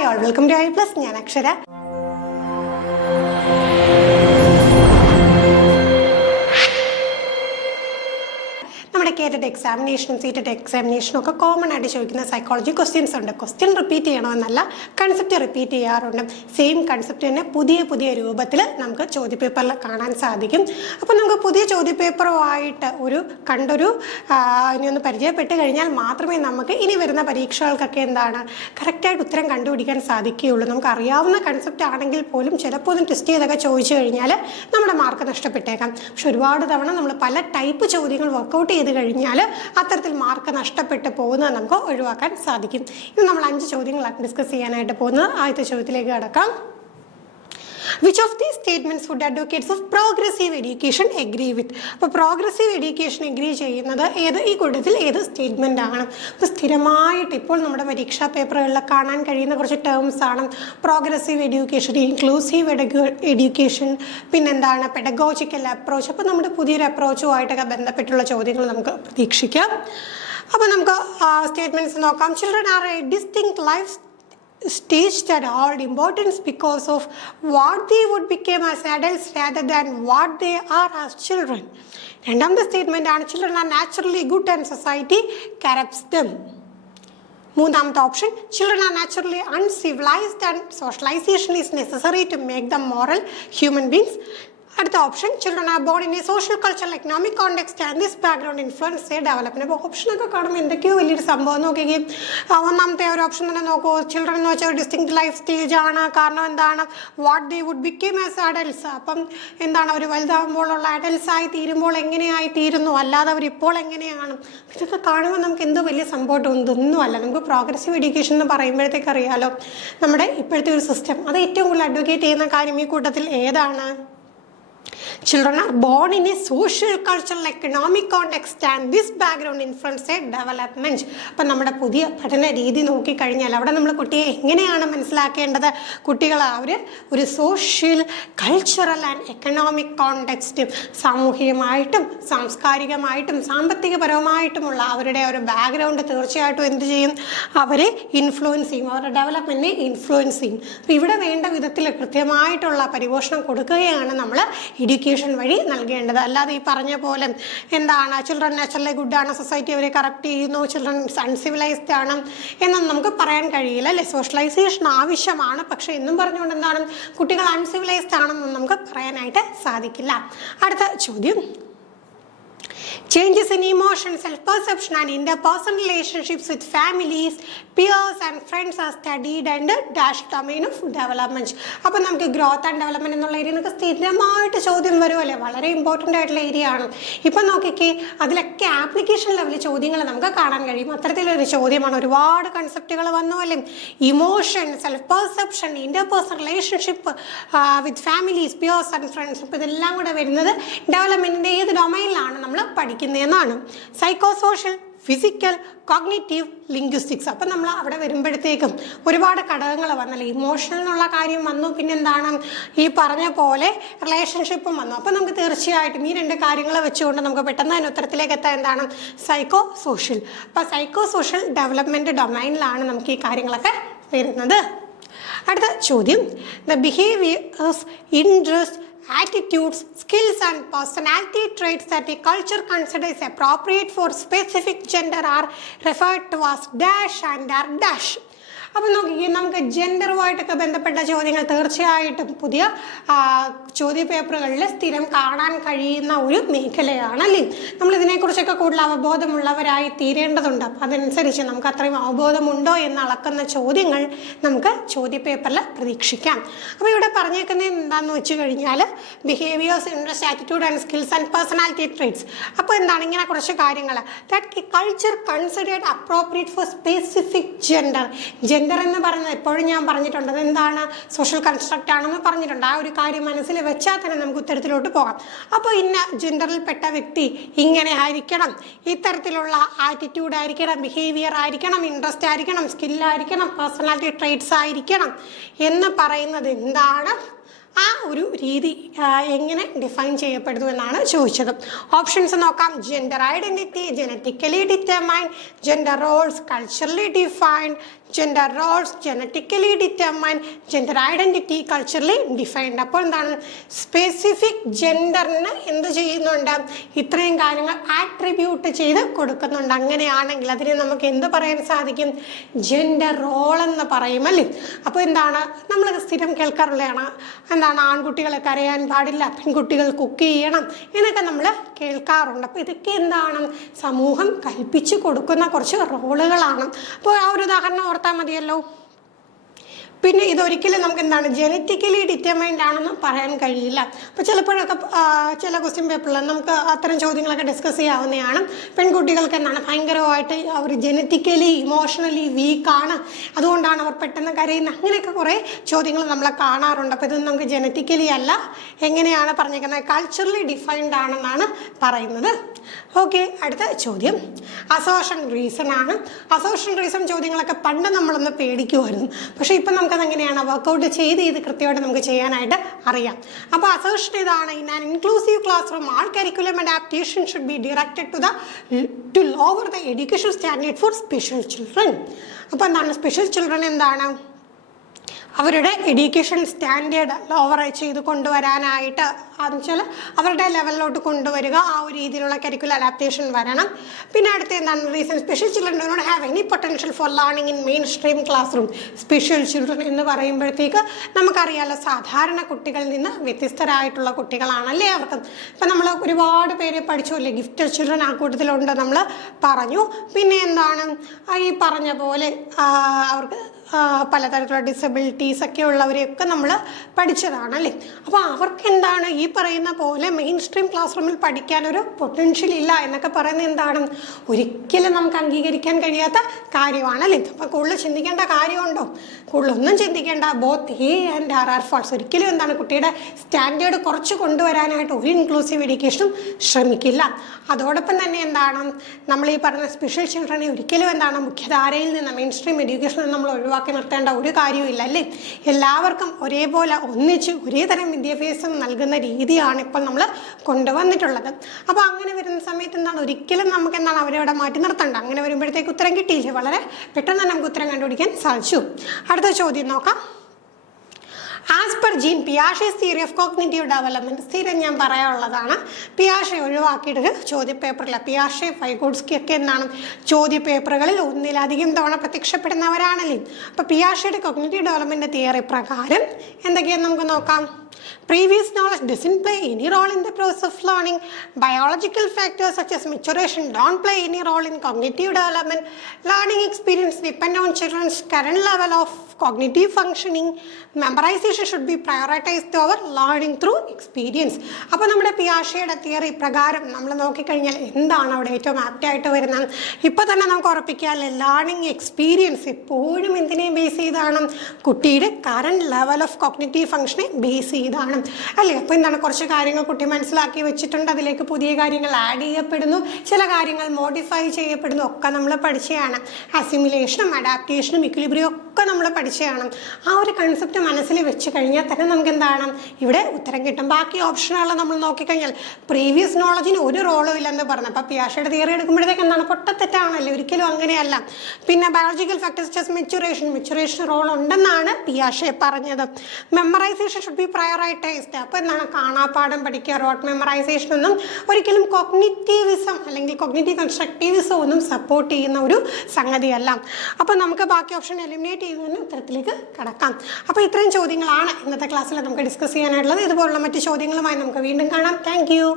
Hi all, welcome to I plus. ഞാൻ അക്ഷര. നമ്മുടെ കേറ്റഡ് എക്സാമിനേഷനും seated എക്സാമിനേഷനും ഒക്കെ കോമൺ ആയിട്ട് ചോദിക്കുന്ന സൈക്കോളജി ക്വസ്റ്റ്യൻസ് ഉണ്ട്. ക്വസ്റ്റ്യൻ റിപ്പീറ്റ് ചെയ്യണമെന്നല്ല, കൺസെപ്റ്റ് റിപ്പീറ്റ് ചെയ്യാറുണ്ട്. സെയിം കൺസെപ്റ്റ് തന്നെ പുതിയ രൂപത്തിൽ നമുക്ക് ചോദ്യപേപ്പറിൽ കാണാൻ സാധിക്കും. അപ്പോൾ നമുക്ക് പുതിയ ചോദ്യപേപ്പറുമായിട്ട് ഇനി ഒന്ന് പരിചയപ്പെട്ട് കഴിഞ്ഞാൽ മാത്രമേ നമുക്ക് ഇനി വരുന്ന പരീക്ഷകൾക്കൊക്കെ കറക്റ്റായിട്ട് ഉത്തരം കണ്ടുപിടിക്കാൻ സാധിക്കുകയുള്ളൂ. നമുക്ക് അറിയാവുന്ന കൺസെപ്റ്റ് ആണെങ്കിൽ പോലും ചിലപ്പോൾ ഒന്ന് ടെസ്റ്റ് ചെയ്തൊക്കെ ചോദിച്ചു കഴിഞ്ഞാൽ നമ്മുടെ മാർക്ക് നഷ്ടപ്പെട്ടേക്കാം. പക്ഷെ ഒരുപാട് തവണ നമ്മൾ പല ടൈപ്പ് ചോദ്യങ്ങൾ വർക്കൗട്ട് ചെയ്ത് കഴിഞ്ഞാൽ അത്തരത്തിൽ മാർക്ക് നഷ്ടപ്പെട്ട് പോകുന്നത് നമുക്ക് ഒഴിവാക്കാൻ സാധിക്കും. ഇന്ന് നമ്മൾ 5 ചോദ്യങ്ങളാണ് ഡിസ്കസ് ചെയ്യാനായിട്ട് പോകുന്നത്. ആദ്യത്തെ ചോദ്യത്തിലേക്ക് കടക്കാം. Which of these statements would advocates of progressive education agree with? അപ്പോൾ പ്രോഗ്രസീവ് എഡ്യൂക്കേഷൻ എഗ്രി ചെയ്യുന്നത് ഈ കൂട്ടത്തിൽ ഏത് സ്റ്റേറ്റ്മെൻ്റ് ആണ്? അപ്പോൾ സ്ഥിരമായിട്ട് ഇപ്പോൾ നമ്മുടെ പരീക്ഷാ പേപ്പറുകളിൽ കാണാൻ കഴിയുന്ന കുറച്ച് ടേംസ് ആണ് പ്രോഗ്രസീവ് എഡ്യൂക്കേഷൻ, ഇൻക്ലൂസീവ് എഡ്യൂക്കേഷൻ, പിന്നെന്താണ് പെഡഗോജിക്കൽ അപ്രോച്ച്. അപ്പോൾ നമ്മുടെ പുതിയൊരു അപ്രോച്ചുമായിട്ടൊക്കെ ബന്ധപ്പെട്ടുള്ള ചോദ്യങ്ങൾ നമുക്ക് പ്രതീക്ഷിക്കാം. അപ്പോൾ നമുക്ക് സ്റ്റേറ്റ്മെൻറ്റ്സ് നോക്കാം. Children are A distinct life stage that hold importance because of what they would become as adults rather than what they are as children. രണ്ടാമത്തെ സ്റ്റേറ്റ്മെന്റ് ആണ് children are naturally good and society corrupts them. മൂന്നാമത്തെ option children are naturally uncivilized and socialization is necessary to make them moral human beings. അടുത്ത option children are born in a social cultural economic context and this background influence their development. അപ്പോൾ ഓപ്ഷനൊക്കെ കാണുമ്പോൾ എന്തൊക്കെയോ വലിയൊരു സംഭവം നോക്കുകയും ഒന്നാമത്തെ ഒരു option തന്നെ നോക്കൂ. ചിൽഡ്രൻ എന്ന് വെച്ചാൽ ഡിസ്റ്റിങ്ക്ട് ലൈഫ് സ്റ്റേജ് ആണ്. കാരണം എന്താണ്? What they would become as adults. അപ്പം അവർ വലുതാകുമ്പോഴുള്ള അഡൽട്സ് ആയി തീരുമ്പോൾ എങ്ങനെയായി തീരുന്നു, അല്ലാതെ അവരിപ്പോൾ എങ്ങനെയാണ്. ഇതൊക്കെ കാണുമ്പോൾ നമുക്ക് എന്തോ വലിയ സംഭവം ഇതൊന്നുമല്ല. നമുക്ക് പ്രോഗ്രസീവ് എഡ്യൂക്കേഷൻ എന്ന് പറയുമ്പോഴത്തേക്ക് അറിയാലോ നമ്മുടെ ഇപ്പോഴത്തെ ഒരു സിസ്റ്റം അത് ഏറ്റവും കൂടുതൽ അഡ്വക്കേറ്റ് ചെയ്യുന്ന കാര്യം ഈ കൂട്ടത്തിൽ ഏതാണ്? Children are born in a social, cultural, economic context and this background influence their development. അപ്പം നമ്മുടെ പുതിയ പഠന രീതി നോക്കിക്കഴിഞ്ഞാൽ അവിടെ നമ്മൾ കുട്ടിയെ എങ്ങനെയാണ് മനസ്സിലാക്കേണ്ടത്? കുട്ടികൾ ഒരു social, cultural and economic context, സാമൂഹികമായിട്ടും സാംസ്കാരികമായിട്ടും സാമ്പത്തികപരമായിട്ടുമുള്ള അവരുടെ ഒരു ബാക്ക്ഗ്രൗണ്ട് തീർച്ചയായിട്ടും എന്ത് ചെയ്യും? അവരെ ഇൻഫ്ലുവൻസ് ചെയ്യും, അവരുടെ ഡെവലപ്മെൻറ്റിനെ ഇൻഫ്ലുവൻസ് ചെയ്യും. അപ്പോൾ ഇവിടെ വേണ്ട വിധത്തിൽ കൃത്യമായിട്ടുള്ള പരിപോഷണം കൊടുക്കുകയാണ് നമ്മൾ എഡ്യൂക്കേഷൻ വഴി നൽകേണ്ടത്. അല്ലാതെ ഈ പറഞ്ഞ പോലെ ചിൽഡ്രൻ നാച്ചുറലി ഗുഡാണ്, സൊസൈറ്റി അവരെ കറക്റ്റ് ചെയ്യുന്നു, ചിൽഡ്രൻ അൺസിവിലൈസ്ഡ് ആണ് എന്നൊന്നും നമുക്ക് പറയാൻ കഴിയില്ല അല്ലേ. സോഷ്യലൈസേഷൻ ആവശ്യമാണ്, പക്ഷെ എന്നും പറഞ്ഞുകൊണ്ട് കുട്ടികൾ അൺസിവിലൈസ്ഡ് ആണെന്നും നമുക്ക് പറയാനായിട്ട് സാധിക്കില്ല. അടുത്ത ചോദ്യം. Changes in emotion, self-perception and interpersonal relationships with families, peers and friends are studied under dash domain of development. അപ്പോൾ നമുക്ക് ഗ്രോത്ത് ആൻഡ് ഡെവലപ്മെൻറ്റ് എന്നുള്ള ഏരിയ നമുക്ക് സ്ഥിരമായിട്ട് ചോദ്യം വരുമല്ലേ, വളരെ ഇമ്പോർട്ടൻ്റ് ആയിട്ടുള്ള ഏരിയ ആണ്. ഇപ്പം നോക്കിക്കേ, അതിലൊക്കെ ആപ്ലിക്കേഷൻ ലെവലിൽ ചോദ്യങ്ങൾ നമുക്ക് കാണാൻ കഴിയും. അത്തരത്തിലൊരു ചോദ്യമാണ്. ഒരുപാട് കൺസെപ്റ്റുകൾ വന്നു അല്ലേ. Emotion, self perception, interpersonal relationship with families, peers and friends. അപ്പോൾ ഇതെല്ലാം കൂടെ വരുന്നത് ഡെവലപ്മെൻറ്റിൻ്റെ ഏത് ഡൊമൈനിലാണ് നമ്മൾ പഠിക്കുന്നതെന്നാണ്. Psychosocial, physical, cognitive, linguistics. അപ്പം നമ്മൾ അവിടെ വരുമ്പോഴത്തേക്കും ഒരുപാട് ഘടകങ്ങൾ വന്നല്ലേ. ഇമോഷണൽ എന്നുള്ള കാര്യം വന്നു, പിന്നെന്താണ് ഈ പറഞ്ഞ പോലെ റിലേഷൻഷിപ്പും വന്നു. അപ്പം നമുക്ക് തീർച്ചയായിട്ടും ഈ 2 കാര്യങ്ങൾ വെച്ചുകൊണ്ട് നമുക്ക് പെട്ടെന്ന് അതിന് ഉത്തരത്തിലേക്ക് എത്താൻ സൈക്കോ സോഷ്യൽ. അപ്പോൾ സൈക്കോ സോഷ്യൽ ഡെവലപ്മെൻറ്റ് ഡൊമൈനിലാണ് നമുക്ക് ഈ കാര്യങ്ങളൊക്കെ വരുന്നത്. അടുത്ത ചോദ്യം. The behaviours, interest, attitudes, skills and personality traits that a culture considers appropriate for specific gender are referred to as dash and are dash. അപ്പം നമുക്ക് ജെൻഡറുമായിട്ടൊക്കെ ബന്ധപ്പെട്ട ചോദ്യങ്ങൾ തീർച്ചയായിട്ടും പുതിയ ചോദ്യപേപ്പറുകളിൽ സ്ഥിരം കാണാൻ കഴിയുന്ന ഒരു മേഖലയാണല്ലേ. നമ്മളിതിനെക്കുറിച്ചൊക്കെ കൂടുതൽ അവബോധമുള്ളവരായി തീരേണ്ടതുണ്ട്. അപ്പം അതനുസരിച്ച് നമുക്ക് അത്രയും അവബോധമുണ്ടോ എന്ന് അളക്കുന്ന ചോദ്യങ്ങൾ നമുക്ക് ചോദ്യപേപ്പറിൽ പ്രതീക്ഷിക്കാം. അപ്പോൾ ഇവിടെ പറഞ്ഞേക്കുന്നത് എന്താണെന്ന് വെച്ച് കഴിഞ്ഞാൽ behaviours, interest, attitude and skills and personality traits. അപ്പോൾ ഇങ്ങനെ കുറച്ച് കാര്യങ്ങൾ that culture considered appropriate for specific gender. Gender എന്ന് പറയുന്നത് എപ്പോഴും ഞാൻ പറഞ്ഞിട്ടുണ്ട് എന്താണ്, സോഷ്യൽ കൺസ്ട്രക്റ്റ് ആണെന്ന് പറഞ്ഞിട്ടുണ്ട്. ആ ഒരു കാര്യം മനസ്സിൽ വെച്ചാൽ തന്നെ നമുക്ക് ഉത്തരത്തിലോട്ട് പോകാം. അപ്പോൾ ഇന്ന ജെൻഡറിൽപ്പെട്ട വ്യക്തി ഇങ്ങനെ ആയിരിക്കണം, ഇത്തരത്തിലുള്ള ആറ്റിറ്റ്യൂഡ് ആയിരിക്കണം, ബിഹേവിയർ ആയിരിക്കണം, ഇൻട്രസ്റ്റ് ആയിരിക്കണം, സ്കില്ലായിരിക്കണം, പേഴ്സണാലിറ്റി ട്രേറ്റ്സ് ആയിരിക്കണം എന്ന് പറയുന്നത് എന്താണ്? ആ ഒരു രീതി എങ്ങനെ ഡിഫൈൻ ചെയ്യപ്പെടുന്നു എന്നാണ് ചോദിച്ചത്. ഓപ്ഷൻസ് നോക്കാം. Gender identity genetically determined, gender roles culturally defined, gender roles genetically determined, gender identity culturally defined. അപ്പോൾ എന്താണ്, സ്പെസിഫിക് ജെൻഡറിന് എന്ത് ചെയ്യുന്നുണ്ട്, ഇത്രയും കാര്യങ്ങൾ ആട്രിബ്യൂട്ട് ചെയ്ത് കൊടുക്കുന്നുണ്ട്. അങ്ങനെയാണെങ്കിൽ അതിനെ നമുക്ക് എന്ത് പറയാൻ സാധിക്കും, ജെൻഡർ റോൾ എന്ന് പറയുമല്ലേ. അപ്പോൾ എന്താണ്, നമ്മൾ സ്ഥിരം കേൾക്കാറുള്ളതാണ്, എന്താണ്, ആൺകുട്ടികൾ കരയാൻ പാടില്ല, പെൺകുട്ടികൾ കുക്ക് ചെയ്യണം എന്നൊക്കെ നമ്മൾ കേൾക്കാറുണ്ട്. അപ്പോൾ ഇതൊക്കെ എന്താണ്, സമൂഹം കൽപ്പിച്ച് കൊടുക്കുന്ന കുറച്ച് റോളുകളാണ്. അപ്പോൾ ആ ഒരു ഉദാഹരണം ഓർത്താൽ മതിയല്ലോ. പിന്നെ ഇതൊരിക്കലും നമുക്ക് എന്താണ്, ജെനറ്റിക്കലി ഡിറ്റർമൈൻഡ് ആണെന്ന് പറയാൻ കഴിയില്ല. അപ്പോൾ ചിലപ്പോഴൊക്കെ ചില ക്വസ്റ്റ്യൻ പേപ്പറിൽ നമുക്ക് അത്തരം ചോദ്യങ്ങളൊക്കെ ഡിസ്കസ് ചെയ്യാവുന്നതാണ്. പെൺകുട്ടികൾക്ക് എന്താണ്, ഭയങ്കരമായിട്ട് അവർ ജെനറ്റിക്കലി ഇമോഷണലി വീക്കാണ്, അതുകൊണ്ടാണ് അവർ പെട്ടെന്ന് കരയുന്നത്, അങ്ങനെയൊക്കെ കുറേ ചോദ്യങ്ങൾ നമ്മൾ കാണാറുണ്ട്. അപ്പോൾ ഇതൊന്നും നമുക്ക് ജെനറ്റിക്കലി അല്ല, എങ്ങനെയാണ് പറഞ്ഞേക്കുന്നത്, കൾച്ചറലി ഡിഫൈൻഡ് ആണെന്നാണ് പറയുന്നത്. ഓക്കെ, അടുത്ത ചോദ്യം അസോർഷൻ റീസൺ ആണ്. അസോർഷൻ റീസൺ ചോദ്യങ്ങളൊക്കെ പണ്ട് നമ്മളൊന്ന് പേടിക്കുമായിരുന്നു, പക്ഷേ ഇപ്പം നമുക്കതെങ്ങനെയാണ് വർക്കൗട്ട് ചെയ്ത് കൃത്യമായിട്ട് നമുക്ക് ചെയ്യാനായിട്ട് അറിയാം. അപ്പോൾ അസോർഷൻ ഇതാണ്, in an inclusive classroom all curriculum adaptation should be directed to lower the education standard for special children. അപ്പോൾ എന്താണ്, സ്പെഷ്യൽ ചിൽഡ്രൻ എന്താണ്, അവരുടെ എഡ്യൂക്കേഷൻ സ്റ്റാൻഡേർഡ് ലോവർ ചെയ്ത് കൊണ്ടുവരാനായിട്ട് വെച്ചാൽ അവരുടെ ലെവലിലോട്ട് കൊണ്ടുവരിക, ആ ഒരു രീതിയിലുള്ള കരിക്കുലർ അഡാപ്റ്റേഷൻ വരണം. പിന്നെ അടുത്ത എന്താണ്, reason special children do not have any potential for learning in mainstream classroom. Special children എന്ന് പറയുമ്പോഴത്തേക്ക് നമുക്കറിയാമല്ലോ, സാധാരണ കുട്ടികളിൽ നിന്ന് വ്യത്യസ്തരായിട്ടുള്ള കുട്ടികളാണല്ലേ അവർക്ക്. ഇപ്പം നമ്മൾ ഒരുപാട് പേര് പഠിച്ചുല്ലേ, ഗിഫ്റ്റഡ് ചിൽഡ്രൻ ആ കൂട്ടത്തിലുണ്ട് നമ്മൾ പറഞ്ഞു. പിന്നെ എന്താണ്, ഈ പറഞ്ഞ പോലെ അവർക്ക് പലതരത്തിലുള്ള ഡിസബിലിറ്റീസ് ഒക്കെ ഉള്ളവരെയൊക്കെ നമ്മൾ പഠിച്ചതാണല്ലേ. അപ്പോൾ അവർക്ക് എന്താണ്, ഈ പറയുന്ന പോലെ മെയിൻ സ്ട്രീം ക്ലാസ് റൂമിൽ പഠിക്കാനൊരു പൊട്ടൻഷ്യൽ ഇല്ല എന്നൊക്കെ പറയുന്നത് എന്താണ്, ഒരിക്കലും നമുക്ക് അംഗീകരിക്കാൻ കഴിയാത്ത കാര്യമാണല്ലേ. അപ്പോൾ കൂടുതൽ ചിന്തിക്കേണ്ട കാര്യമുണ്ടോ, കൂടുതലൊന്നും ചിന്തിക്കേണ്ട. Both A and R false. ഒരിക്കലും എന്താണ്, കുട്ടിയുടെ സ്റ്റാൻഡേർഡ് കുറച്ച് കൊണ്ടുവരാനായിട്ട് ഒരു ഇൻക്ലൂസീവ് എഡ്യൂക്കേഷനും ശ്രമിക്കില്ല. അതോടൊപ്പം തന്നെ എന്താണ്, നമ്മൾ ഈ പറഞ്ഞ സ്പെഷ്യൽ ചിൽഡ്രനെ ഒരിക്കലും എന്താണ്, മുഖ്യധാരയിൽ നിന്ന് മെയിൻ സ്ട്രീം എഡ്യൂക്കേഷനിൽ നമ്മൾ ഒഴിവാക്കി നിർത്തേണ്ട ഒരു കാര്യമില്ല അല്ലേ. എല്ലാവർക്കും ഒരേപോലെ ഒന്നിച്ച് ഒരേ തരം വിദ്യാഭ്യാസം നൽകുന്ന രീതിയാണ് ഇപ്പോൾ നമ്മൾ കൊണ്ടുവന്നിട്ടുള്ളത്. അപ്പോൾ അങ്ങനെ വരുന്ന സമയത്ത് എന്താണ്, ഒരിക്കലും നമുക്ക് എന്താണ് അവരെ അവിടെ മാറ്റി നിർത്തണ്ട. അങ്ങനെ വരുമ്പോഴത്തേക്ക് ഉത്തരം കിട്ടിയില്ലേ, വളരെ പെട്ടെന്ന് തന്നെ നമുക്ക് ഉത്തരം കണ്ടുപിടിക്കാൻ സാധിച്ചു. അടുത്ത ചോദ്യം നോക്കാം. As per Jean Piaget's theory of cognitive development, സ്ഥിരം ഞാൻ പറയാനുള്ളതാണ്, പിയാഷെ ഒഴിവാക്കിയിട്ടൊരു ചോദ്യ പേപ്പറില്ല. പിയാഷെ വൈഗോട്സ്കി ഒക്കെ എന്താണ്, ചോദ്യ പേപ്പറുകളിൽ ഒന്നിലധികം തവണ പ്രത്യക്ഷപ്പെടുന്നവരാണല്ലേ. അപ്പോൾ പിയാഷെയുടെ കോഗ്നിറ്റീവ് ഡെവലപ്മെൻറ്റ് തിയറി പ്രകാരം എന്തൊക്കെയാണെന്ന് നമുക്ക് നോക്കാം. Previous knowledge doesn't play any role in the process of learning. Biological factors such as maturation don't play any role in cognitive development. Learning experience depend on children's current level of cognitive functioning. Memorization should be prioritized over learning through experience. അപ്പോൾ നമ്മുടെ പിയാഷെയുടെ theory പ്രകാരം നമ്മൾ നോക്കിക്കഴിഞ്ഞാൽ എന്താണ് അവിടെ ഏറ്റവും ആപ്റ്റായിട്ട് വരുന്നത്, ഇപ്പോൾ തന്നെ നമുക്ക് ഉറപ്പിക്കാം, ലേണിംഗ് എക്സ്പീരിയൻസ് എപ്പോഴും എന്തിനെ ബേസ് ചെയ്താണ്, കുട്ടിയുടെ കറണ്ട് ലെവൽ ഓഫ് കോഗ്നിറ്റീവ് ഫംഗ്ഷനെ ബേസ് ചെയ്താണ് അല്ലേ. അപ്പോൾ എന്താണ്, കുറച്ച് കാര്യങ്ങൾ കുട്ടി മനസ്സിലാക്കി വെച്ചിട്ടുണ്ട്, അതിലേക്ക് പുതിയ കാര്യങ്ങൾ ആഡ് ചെയ്യപ്പെടുന്നു, ചില കാര്യങ്ങൾ മോഡിഫൈ ചെയ്യപ്പെടുന്നു, ഒക്കെ നമ്മൾ പഠിച്ചതാണ്. അസിമിലേഷനും അഡാപ്റ്റേഷനും ഇക്വിലിബ്രിയം ഒക്കെ നമ്മൾ പഠിച്ചതാണ്. ആ ഒരു കൺസെപ്റ്റ് മനസ്സിൽ വെച്ച് കഴിഞ്ഞാൽ തന്നെ നമുക്ക് എന്താണ്, ഇവിടെ ഉത്തരം കിട്ടും. ബാക്കി ഓപ്ഷനുകൾ നമ്മൾ നോക്കിക്കഴിഞ്ഞാൽ പ്രീവിയസ് നോളജിന് ഒരു റോളും ഇല്ലെന്ന് പറഞ്ഞു. അപ്പോൾ പിയാഷെയുടെ തിയറി എടുക്കുമ്പോഴത്തേക്ക് എന്താണ്, പൊട്ടത്തെറ്റാണല്ലേ, ഒരിക്കലും അങ്ങനെയല്ല. പിന്നെ ബയോളജിക്കൽ ഫാക്ടേഴ്സ് മെച്ചുറേഷൻ റോൾ ഉണ്ടെന്നാണ് പിയാഷെ പറഞ്ഞത്. Memorisation should be prioritised. അപ്പോൾ എന്താണ്, കാണാപ്പാഠം പഠിക്കുക, റോട്ട് മെമ്മറൈസേഷൻ ഒന്നും ഒരിക്കലും കോഗ്നിറ്റീവിസം അല്ലെങ്കിൽ കോഗ്നിറ്റീവ് കൺസ്ട്രക്റ്റീവിസം ഒന്നും സപ്പോർട്ട് ചെയ്യുന്ന ഒരു സംഗതിയല്ല. അപ്പോൾ നമുക്ക് ബാക്കി ഓപ്ഷൻ എലിമിനേറ്റ് ചെയ്യുന്നതിന് ഉത്തരത്തിലേക്ക് കടക്കാം. അപ്പോൾ ഇത്രയും ചോദ്യങ്ങളാണ് ഇന്നത്തെ ക്ലാസ്സിൽ നമുക്ക് ഡിസ്കസ് ചെയ്യാനായിട്ടുള്ളത്. ഇതുപോലുള്ള മറ്റ് ചോദ്യങ്ങളുമായി നമുക്ക് വീണ്ടും കാണാം. Thank you.